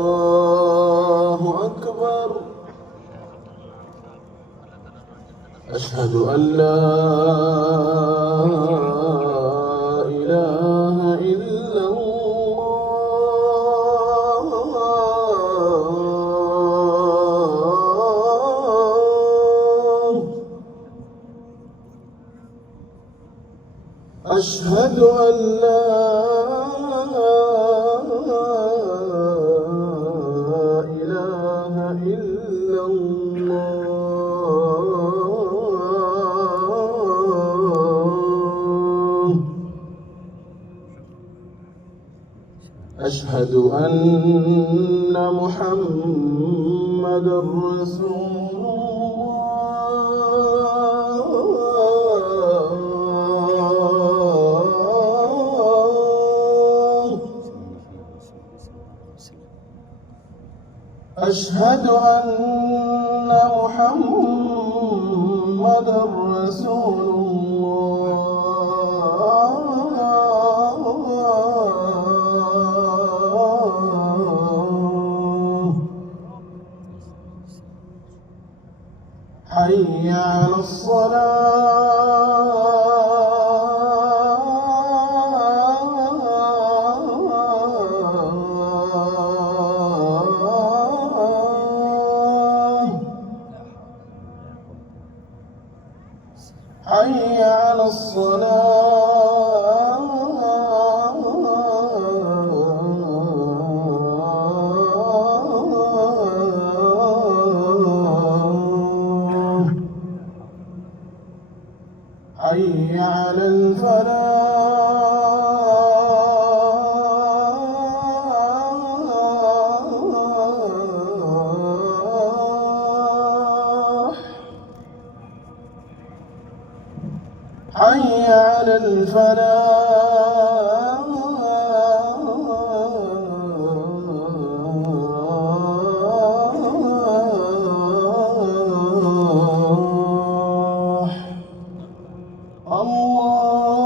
الله أكبر. أشهد أن لا إله إلا الله. أشهد أن لا إله إلا الله. أشهد أن محمدًا رسول الله. أشهد أن محمدًا رسول الله. حي على الصلاة. حي على الصلاة. حي على الفلاح. حي على الفلاح. الله